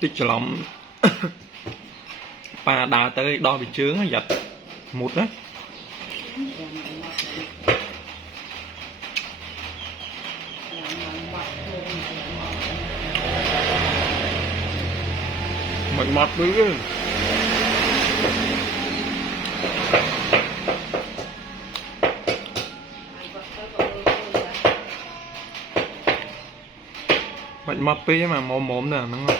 tích cho lắm bà đào tới đo bị chướng giật một đó mệt mệt bứ mệt mệt bứ mà mồm nè nó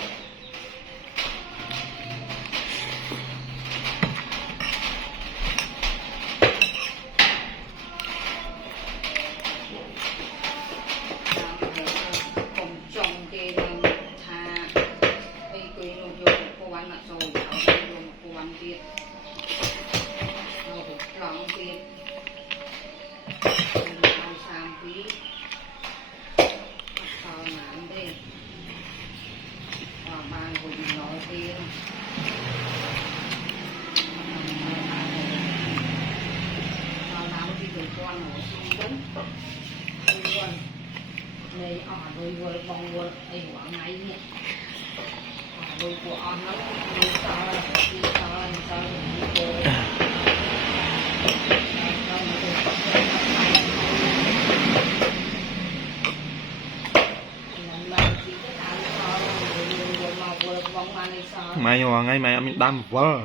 này rồi vừa bong vừa ai quả ngay nhỉ rồi của on nó mày hòa ngay mày mình đam vỡ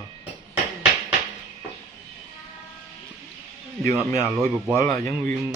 dương mày lôi bột vỡ là giống viên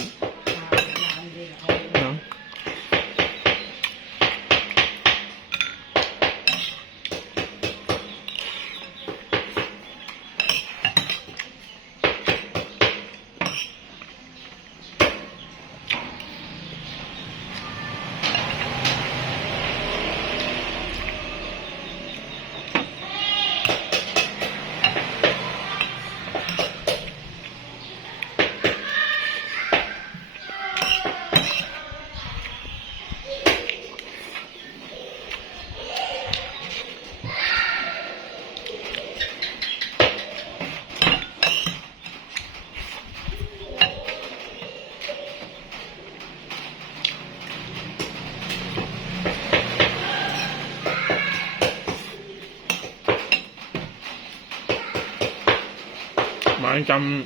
mà trong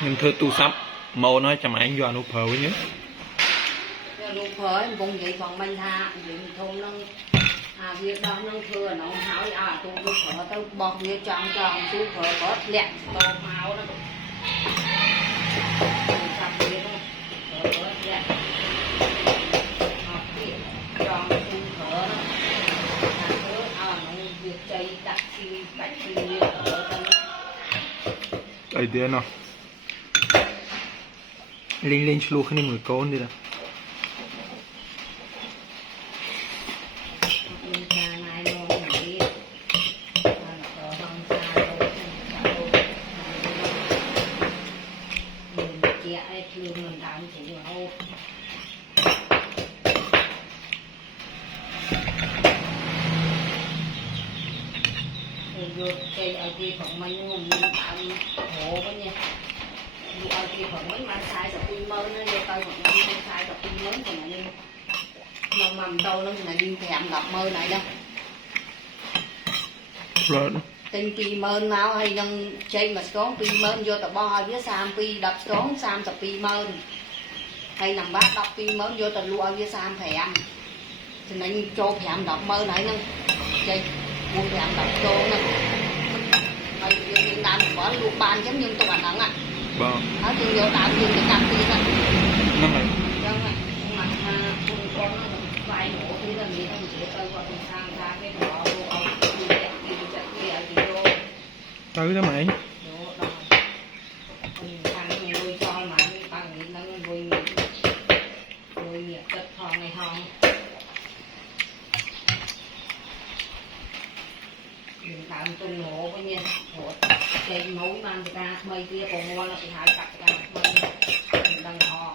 mình thưa tu sắp màu nói cho mày anh nụ phở với nhớ nụ phở em vùng vậy còn mình tha vậy thôn nó việc đó nó thừa nó háo tu nụ phở tao bọt việc tròn tu phở có lẹt to máu nó tập việc nó phở lẹt học việc tròn tu phở nó việc chơi đặt xin bạch xin ở trong đây tiền nào lên chlu khani mười con đi đó cây ở kia còn mình ngùng tạo hộ với nha vì ở kia còn mấy mà sai tập pin mơ nó vô tay còn mình sai tập pin lớn còn lại nhưng mà đâu nó là như thèm gặp mơ này đâu lớn tinh pi mơ nào hay nhân chơi mà xuống pi mơ vô tập bo với sam pi đập xuống sam tập pi mơ hay nằm bát đập pi mơ vô tập lụa với sam thèm thì nên cho thèm đập mơ này nè chơi buông thèm đập cho nè Việt Nam có luộc bàn giống như tụi bạn nắng ạ. Vâng. Ở trường vô tạo trường để cắt đi ạ. Năm này. Vâng ạ. Mà con nó vài nổ thì là gì nó sẽ tới qua từng sang ra cái bỏ vô ông đi chạy đi chạy đi ở gì vô. Tới đó mày. Vô đó. Thằng nuôi cho mà thằng nó nuôi nhiệt chất hòn này hòn. Tạo tung hộ với nha hộ trên mẫu mang ra mây kia còn mua là bị hại cặp ra mây đang họ